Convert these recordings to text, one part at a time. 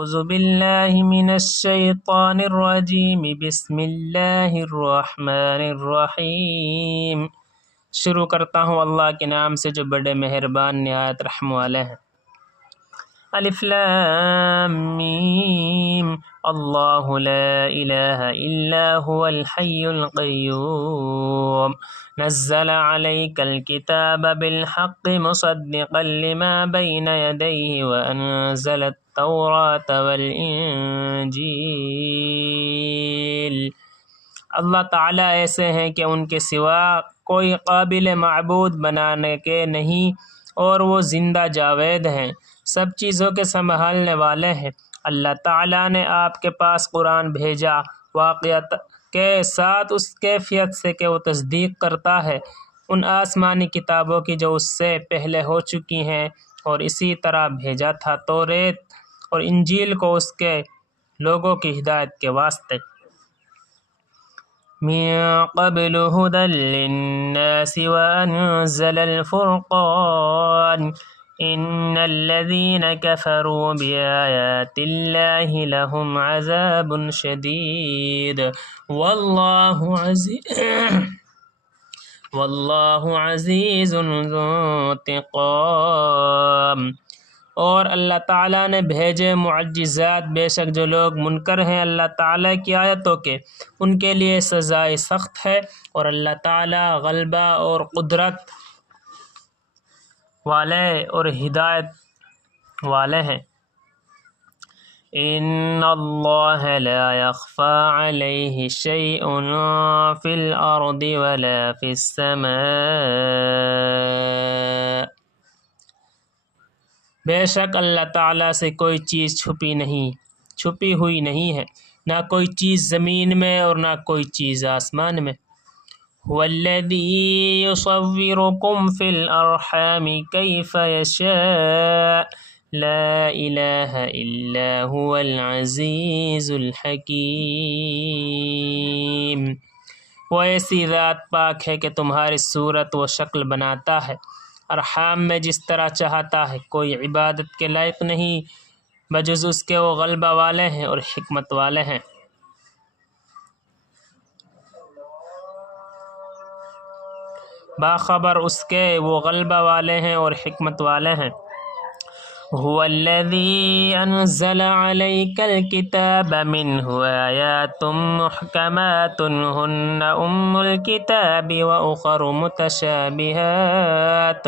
اعوذ باللہ من الشیطان الرجیم بسم اللہ الرحمن الرحیم۔ شروع کرتا ہوں اللہ کے نام سے جو بڑے مہربان نہایت رحم والے ہیں۔ الف لام میم، اللہ لا الہ الا هو الحی القیوم، نزل علیک الکتاب بالحق مصدقا لما بین یدیہ وانزل التوراۃ والانجیل۔ اللہ تعالیٰ ایسے ہیں کہ ان کے سوا کوئی قابل معبود بنانے کے نہیں، اور وہ زندہ جاوید ہیں، سب چیزوں کے سنبھالنے والے ہیں۔ اللہ تعالیٰ نے آپ کے پاس قرآن بھیجا واقعات کے ساتھ اس کیفیت سے کہ وہ تصدیق کرتا ہے ان آسمانی کتابوں کی جو اس سے پہلے ہو چکی ہیں، اور اسی طرح بھیجا تھا توریت اور انجیل کو اس کے لوگوں کی ہدایت کے واسطے۔ من قبل هدى للناس وأنزل الفرقان إن الذين كفروا بآيات الله لهم عذاب شديد والله عزيز ذو انتقام۔ اور اللہ تعالیٰ نے بھیجے معجزات، بے شک جو لوگ منکر ہیں اللہ تعالیٰ کی آیتوں کے، ان کے لیے سزائے سخت ہے، اور اللہ تعالیٰ غلبہ اور قدرت والے اور ہدایت والے ہیں۔ ان اللہ لا يخفى علیہ شیء فی الارض ولا فی السماء۔ بے شک اللہ تعالیٰ سے کوئی چیز چھپی ہوئی نہیں ہے، نہ کوئی چیز زمین میں اور نہ کوئی چیز آسمان میں۔ هو الذی یصورکم فی الارحام کیف یشاء لا الہ الا هو العزیز الحکیم۔ وہ ایسی ذات پاک ہے کہ تمہاری صورت و شکل بناتا ہے ارحام میں جس طرح چاہتا ہے، کوئی عبادت کے لائق نہیں بجز اس کے، وہ غلبہ والے ہیں اور حکمت والے ہیں۔ باخبر اس کے وہ غلبہ والے ہیں اور حکمت والے ہیں۔ هو الذی انزل علیک الکتاب منہ آیات محکمات ہن ام الکتاب واخر متشابہات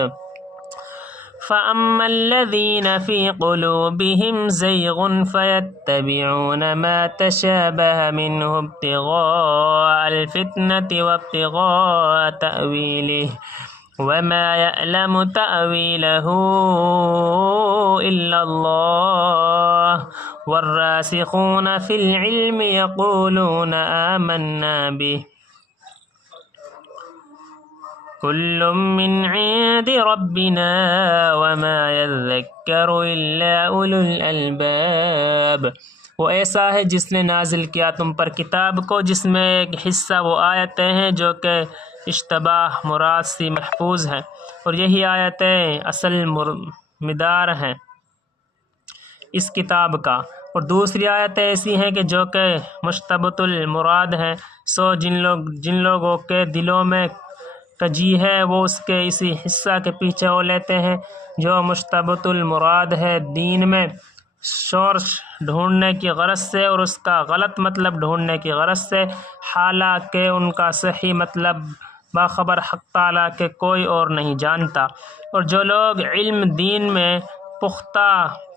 فأما الذین فی قلوبہم زیغ فیتبعون ما تشابہ منہ ابتغاء الفتنة وابتغاء تأویلہ وما يعلم تأویلہ الا اللہ والراسخون فی العلم یقولون آمنا بہ کل من عند ربنا وما يذکر الا اولو الالباب۔ وہ ایسا ہے جس نے نازل کیا تم پر کتاب کو، جس میں ایک حصہ وہ آیتیں ہیں جو کہ اشتباہ مراد سی محفوظ ہیں، اور یہی آیتیں اصل مدار ہیں اس کتاب کا، اور دوسری آیتیں ایسی ہیں کہ جو کہ مشتبۃ المراد ہیں، سو جن لوگوں کے دلوں میں کجی ہے وہ اس کے اسی حصہ کے پیچھے ہو لیتے ہیں جو مشتبۃ المراد ہے، دین میں شورش ڈھونڈنے کی غرض سے اور اس کا غلط مطلب ڈھونڈنے کی غرض سے، حالانکہ ان کا صحیح مطلب باخبر حق تعالیٰ کے کوئی اور نہیں جانتا۔ اور جو لوگ علم دین میں پختہ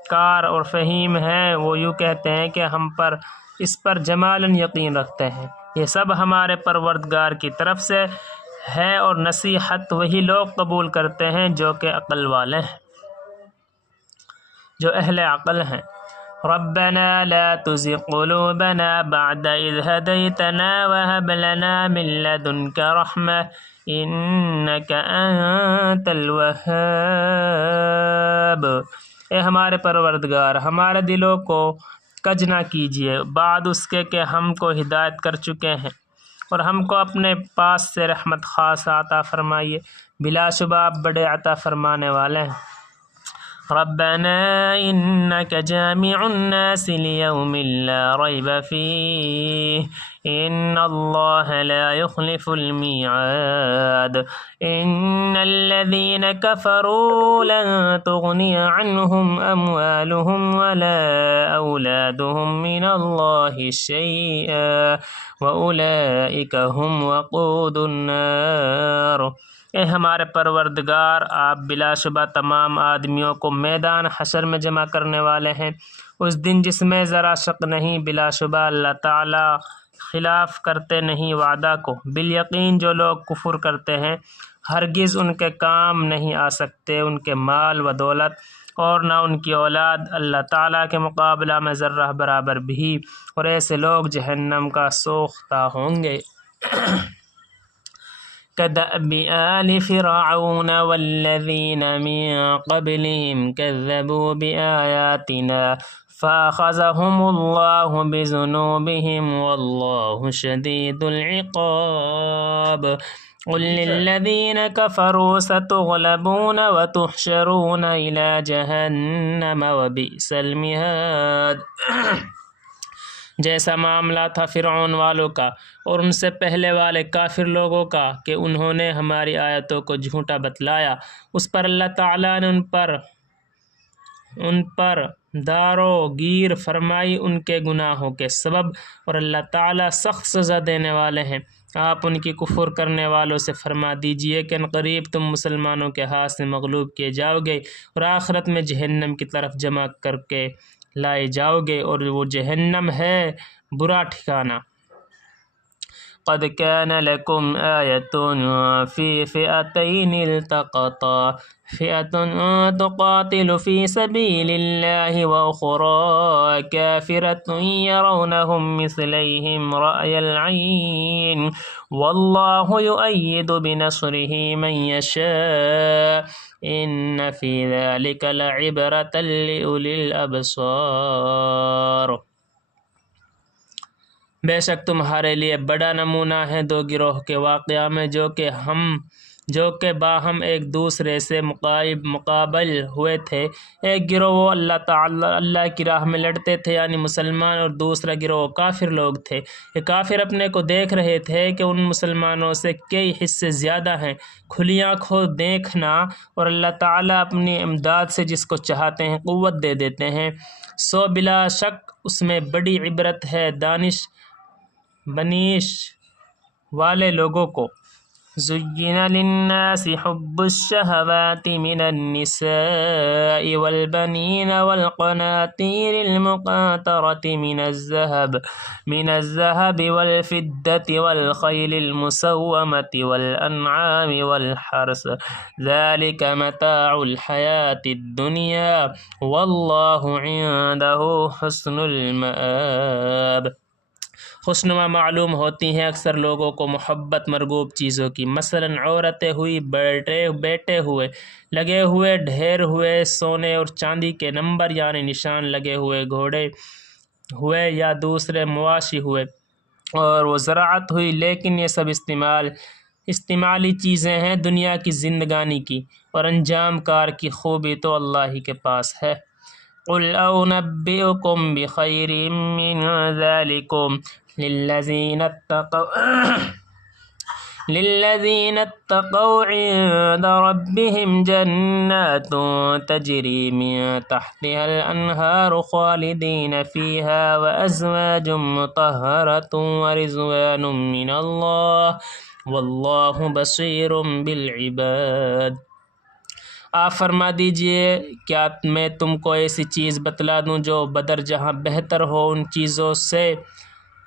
کار اور فہیم ہیں وہ یوں کہتے ہیں کہ ہم پر اس پر جمالاً یقین رکھتے ہیں، یہ سب ہمارے پروردگار کی طرف سے ہے، اور نصیحت وہی لوگ قبول کرتے ہیں جو کہ عقل والے ہیں، جو اہل عقل ہیں۔ ربنا لا تزغ قلوبنا بعد اذ هديتنا وهب لنا من لدنك رحمة انك انت الوهاب۔ اے ہمارے پروردگار، ہمارے دلوں کو کج نہ کیجیے بعد اس کے کہ ہم کو ہدایت کر چکے ہیں، اور ہم کو اپنے پاس سے رحمت خاص عطا فرمائیے، بلا شبہ آپ بڑے عطا فرمانے والے ہیں۔ ربنا إنك جامع الناس ليوم لا ريب فيه إن الله لا يخلف الميعاد إن الذين كفروا لن تغني عنهم أموالهم ولا أولادهم من الله شيئا وأولئك هم وقود النار۔ اے ہمارے پروردگار، آپ بلا شبہ تمام آدمیوں کو میدان حشر میں جمع کرنے والے ہیں، اس دن جس میں ذرا شک نہیں، بلا شبہ اللہ تعالیٰ خلاف کرتے نہیں وعدہ کو۔ بالیقین جو لوگ کفر کرتے ہیں ہرگز ان کے کام نہیں آ سکتے، ان کے مال و دولت اور نہ ان کی اولاد اللہ تعالیٰ کے مقابلہ میں ذرہ برابر بھی، اور ایسے لوگ جہنم کا سوختہ ہوں گے۔ كدأب آل فرعون والذين من قبلهم كذبوا بآياتنا فأخذهم الله بذنوبهم والله شديد العقاب قل للذين كفروا ستغلبون وتحشرون إلى جهنم وبئس المهاد۔ جیسا معاملہ تھا فرعون والوں کا اور ان سے پہلے والے کافر لوگوں کا کہ انہوں نے ہماری آیتوں کو جھوٹا بتلایا، اس پر اللہ تعالیٰ نے ان پر دارو گیر فرمائی ان کے گناہوں کے سبب، اور اللہ تعالیٰ سخت سزا دینے والے ہیں۔ آپ ان کی کفر کرنے والوں سے فرما دیجئے کہ عنقریب تم مسلمانوں کے ہاتھ سے مغلوب کیے جاؤ گے اور آخرت میں جہنم کی طرف جمع کر کے لائے جاؤ گے، اور وہ جہنم ہے برا ٹھکانہ۔ قد كان لكم آية في فئتين التقطا فئة تقاتل في سبيل الله وأخرى كافرة يرونهم مثليهم رأي العين والله يؤيد بنصره من يشاء إن في ذلك لعبرة لأولي الأبصار۔ بے شک تمہارے لیے بڑا نمونہ ہے دو گروہ کے واقعہ میں جو کہ باہم ایک دوسرے سے مقابل ہوئے تھے۔ ایک گروہ وہ اللہ کی راہ میں لڑتے تھے یعنی مسلمان، اور دوسرا گروہ کافر لوگ تھے۔ یہ کافر اپنے کو دیکھ رہے تھے کہ ان مسلمانوں سے کئی حصے زیادہ ہیں۔ کھلی آنکھوں دیکھنا، اور اللہ تعالیٰ اپنی امداد سے جس کو چاہتے ہیں قوت دے دیتے ہیں، سو بلا شک اس میں بڑی عبرت ہے بنیش والے لوگوں کو۔ زُيِّنَ لِلنَّاسِ حُبُّ الشَّهَوَاتِ مِنَ النِّسَاءِ وَالْبَنِينَ وَالْقَنَاطِيرِ الْمُقَنطَرَةِ مِنَ الذَّهَبِ وَالْفِضَّةِ وَالْخَيْلِ الْمُسَوَّمَةِ وَالْأَنْعَامِ وَالْحَرْثِ ذَلِكَ مَتَاعُ الْحَيَاةِ الدُّنْيَا وَاللَّهُ عِندَهُ حُسْنُ الْمَآبِ۔ خوشنما معلوم ہوتی ہیں اکثر لوگوں کو محبت مرغوب چیزوں کی، مثلا عورتیں ہوئی، بیٹے ہوئے، لگے ہوئے، ڈھیر ہوئے، سونے اور چاندی کے نمبر یعنی نشان لگے ہوئے، گھوڑے ہوئے یا دوسرے مواشی ہوئے، اور وہ زراعت ہوئی، لیکن یہ سب استعمالی چیزیں ہیں دنیا کی زندگانی کی، اور انجام کار کی خوبی تو اللہ ہی کے پاس ہے۔ قل أنبئكم بخير من ذلكم للذين اتقوا عند ربهم جنات تجري من تحتها الأنهار خالدين فيها وأزواج مطهرة ورضوان من الله والله بصير بالعباد۔ آپ فرما دیجئے کیا میں تم کو ایسی چیز بتلا دوں جو بدر جہاں بہتر ہو ان چیزوں سے؟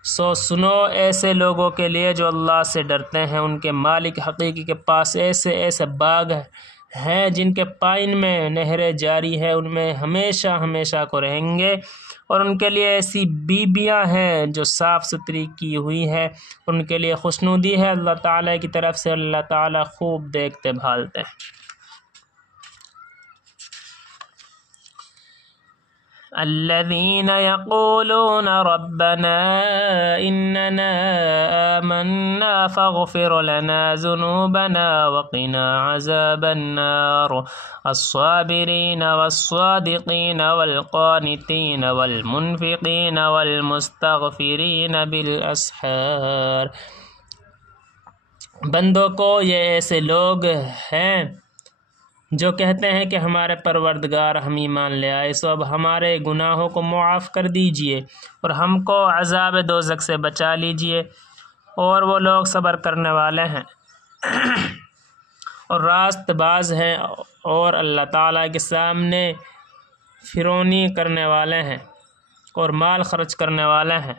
سو سنو ایسے لوگوں کے لیے جو اللہ سے ڈرتے ہیں، ان کے مالک حقیقی کے پاس ایسے باغ ہیں جن کے پائن میں نہریں جاری ہیں، ان میں ہمیشہ ہمیشہ کو رہیں گے، اور ان کے لیے ایسی بیبیاں ہیں جو صاف ستھری کی ہوئی ہیں، ان کے لیے خوشنودی ہے اللہ تعالیٰ کی طرف سے۔ اللہ تعالیٰ خوب دیکھتے بھالتے ہیں۔ الذين يقولون ربنا إننا آمنا فاغفر لنا ذنوبنا وقنا عذاب النار الصابرين والصادقين والقانتين والمنفقين والمستغفرين بالأسحار۔ بندوں کو یہ ایسے لوگ ہیں جو کہتے ہیں کہ ہمارے پروردگار ہم ایمان لے آئے، سو اب ہمارے گناہوں کو معاف کر دیجئے اور ہم کو عذاب دوزخ سے بچا لیجئے، اور وہ لوگ صبر کرنے والے ہیں اور راست باز ہیں اور اللہ تعالیٰ کے سامنے فرونی کرنے والے ہیں اور مال خرچ کرنے والے ہیں۔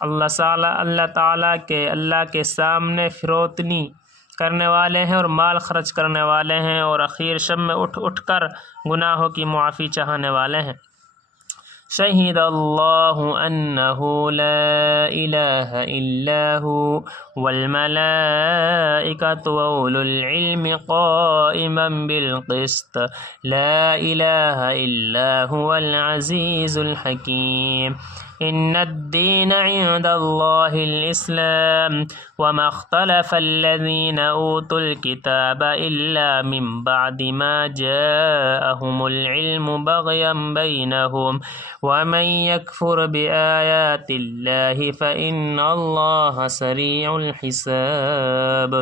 اللہ تعالیٰ کے سامنے فروتنی کرنے والے ہیں اور مال خرچ کرنے والے ہیں، اور اخیر شب میں اٹھ کر گناہوں کی معافی چاہنے والے ہیں۔ شہید اللہ انہ لا الہ الا هو والملائکۃ واولو العلم قائما بالقسط لا الہ الا هو العزیز الحکیم۔ ان الدین عند اللہ الاسلام وما اختلف الذین اوتوا الکتاب الا من بعد ما جاءهم العلم بغیا بینہم ومن یکفر بآیات اللہ فإن اللہ سریع الحساب۔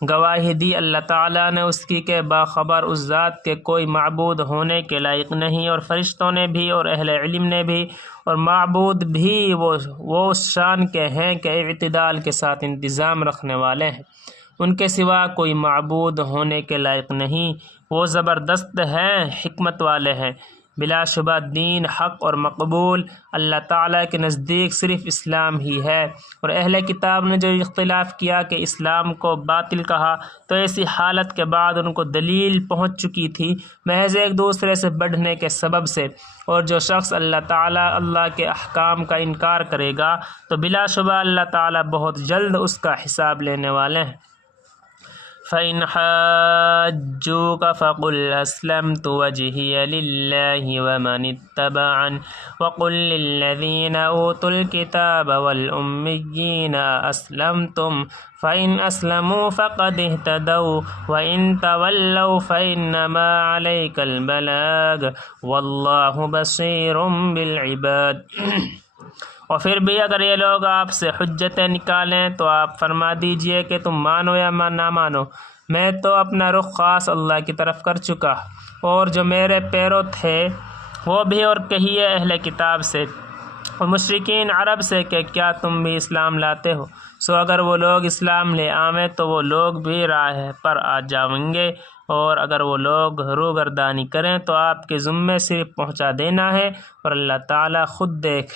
گواہی دی اللہ تعالیٰ نے اس کی کہ باخبر اس ذات کے کوئی معبود ہونے کے لائق نہیں، اور فرشتوں نے بھی اور اہل علم نے بھی، اور معبود بھی وہ اس شان کے ہیں کہ اعتدال کے ساتھ انتظام رکھنے والے ہیں، ان کے سوا کوئی معبود ہونے کے لائق نہیں، وہ زبردست ہیں، حکمت والے ہیں۔ بلا شبہ دین حق اور مقبول اللہ تعالیٰ کے نزدیک صرف اسلام ہی ہے، اور اہل کتاب نے جو اختلاف کیا کہ اسلام کو باطل کہا، تو ایسی حالت کے بعد ان کو دلیل پہنچ چکی تھی محض ایک دوسرے سے بڑھنے کے سبب سے، اور جو شخص اللہ کے احکام کا انکار کرے گا تو بلا شبہ اللہ تعالیٰ بہت جلد اس کا حساب لینے والے ہیں۔ فَإِنْ حَاجُّوكَ فَقُلْ أَسْلَمْتُ وَجْهِيَ لِلَّهِ وَمَنِ اتَّبَعَنِ وَقُلْ لِلَّذِينَ أُوتُوا الْكِتَابَ وَالْأُمِّيِّينَ أَسْلَمْتُمْ فَإِنْ أَسْلَمُوا فَقَدِ اهْتَدَوْا وَإِنْ تَوَلَّوْا فَإِنَّمَا عَلَيْكَ الْبَلَاغُ وَاللَّهُ بَصِيرٌ بِالْعِبَادِ۔ اور پھر بھی اگر یہ لوگ آپ سے حجتیں نکالیں تو آپ فرما دیجئے کہ تم مانو یا نہ مانو، میں تو اپنا رخ خاص اللہ کی طرف کر چکا، اور جو میرے پیرو تھے وہ بھی، اور کہیے اہل کتاب سے اور مشرکین عرب سے کہ کیا تم بھی اسلام لاتے ہو؟ سو اگر وہ لوگ اسلام لے آویں تو وہ لوگ بھی راہ پر آ جائیں گے، اور اگر وہ لوگ روگردانی کریں تو آپ کے ذمے صرف پہنچا دینا ہے، اور اللہ تعالیٰ خود دیکھ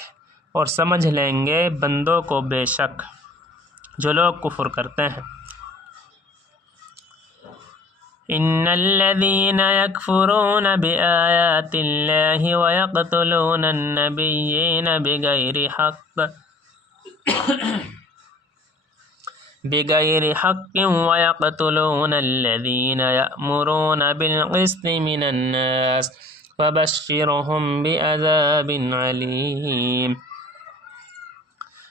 اور سمجھ لیں گے بندوں کو بے شک جو لوگ کفر کرتے ہیں۔ ان الذين يكفرون بآيات الله ويقتلون النبيين بغير حق ويقتلون الذين يأمرون بالقسط من الناس فبشرهم بعذاب عليم۔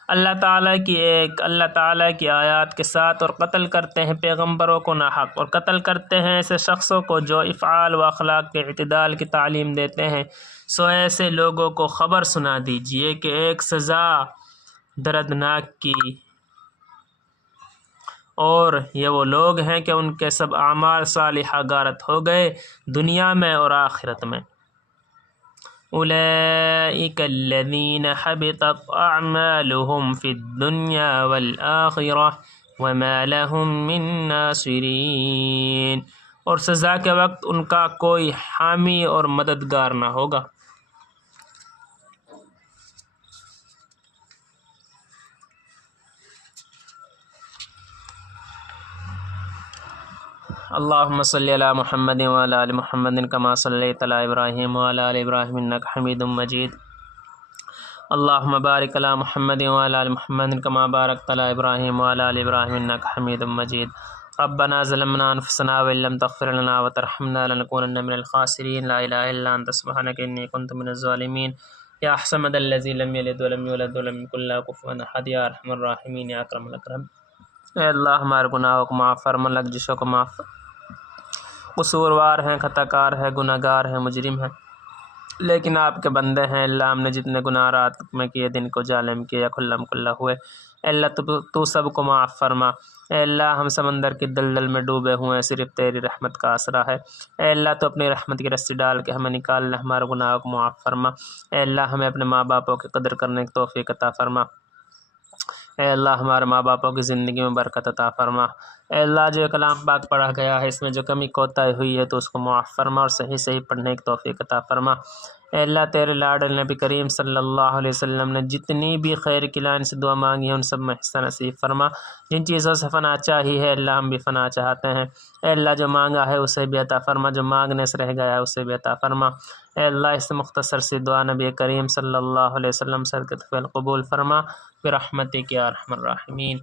اللہ تعالیٰ کی آیات کے ساتھ اور قتل کرتے ہیں پیغمبروں کو ناحق، اور قتل کرتے ہیں ایسے شخصوں کو جو افعال و اخلاق کے اعتدال کی تعلیم دیتے ہیں، سو ایسے لوگوں کو خبر سنا دیجئے کہ ایک سزا دردناک کی، اور یہ وہ لوگ ہیں کہ ان کے سب اعمال صالحہ غارت ہو گئے دنیا میں اور آخرت میں۔ اولئک الذین حبطت اعمالهم فی الدنیا والآخرہ وما لهم من ناصرین، اور سزا کے وقت ان کا کوئی حامی اور مددگار نہ ہوگا۔ اللہم صلی علی محمد وعلی آل محمد کما صلیت علی ابراہیم وعلی آل ابراہیم انک حمید مجید۔ اللہم بارک علی محمد وعلی آل محمد کما بارکت علی ابراہیم وعلی آل ابراہیم انک حمید مجید۔ ربنا ظلمنا انفسنا وان لم تغفر لنا وترحمنا لنكونن من الخاسرين لا اله الا انت سبحانك اني كنت من الظالمين یا احمد الذی لم یلد ولم یولد ولم یکن له کفوا احد یا ارحم الراحمین یا اکرم الاکرم۔ اے اللہ ہمارے گناہوں کو معاف فرما، لغزشوں کو معاف، قصوروار ہیں، خطا کار ہے، گناہ گار ہیں، مجرم ہیں، لیکن آپ کے بندے ہیں۔ اللہ ہم نے جتنے گناہ رات میں کیے، دن کو جالم کیے یا کھلم کھلا ہوئے، اے اللہ تو سب کو معاف فرما۔ اے اللہ ہم سمندر کی دلدل میں ڈوبے ہوئے ہیں، صرف تیری رحمت کا آسرا ہے۔ اے اللہ تو اپنی رحمت کی رسی ڈال کے ہمیں نکال لے، ہمارے گناہوں کو معاف فرما۔ اے اللہ ہمیں اپنے ماں باپوں کی قدر کرنے کی توفیق عطا فرما۔ اے اللہ ہمارے ماں باپوں کی زندگی میں برکت عطا فرما۔ اے اللہ جو کلام پاک پڑھا گیا ہے، اس میں جو کمی کوتاہی ہوئی ہے تو اس کو معاف فرما اور صحیح صحیح پڑھنے کی توفیق عطا فرما۔ اے اللہ تیرے لاڈل نبی کریم صلی اللہ علیہ وسلم نے جتنی بھی خیر کی لائن سے دعا مانگی ہے ان سب میں حصہ نصیب فرما۔ جن چیزوں سے فنا چاہی ہے اللہ ہم بھی فنا چاہتے ہیں۔ اے اللہ جو مانگا ہے اسے بھی عطا فرما، جو مانگنے سے رہ گیا ہے اسے بھی عطا فرما۔ اے اللہ اس مختصر سی دعا نبی کریم صلی اللہ علیہ وسلم سے قبول فرما برحمتک یا ارحم الراحمین۔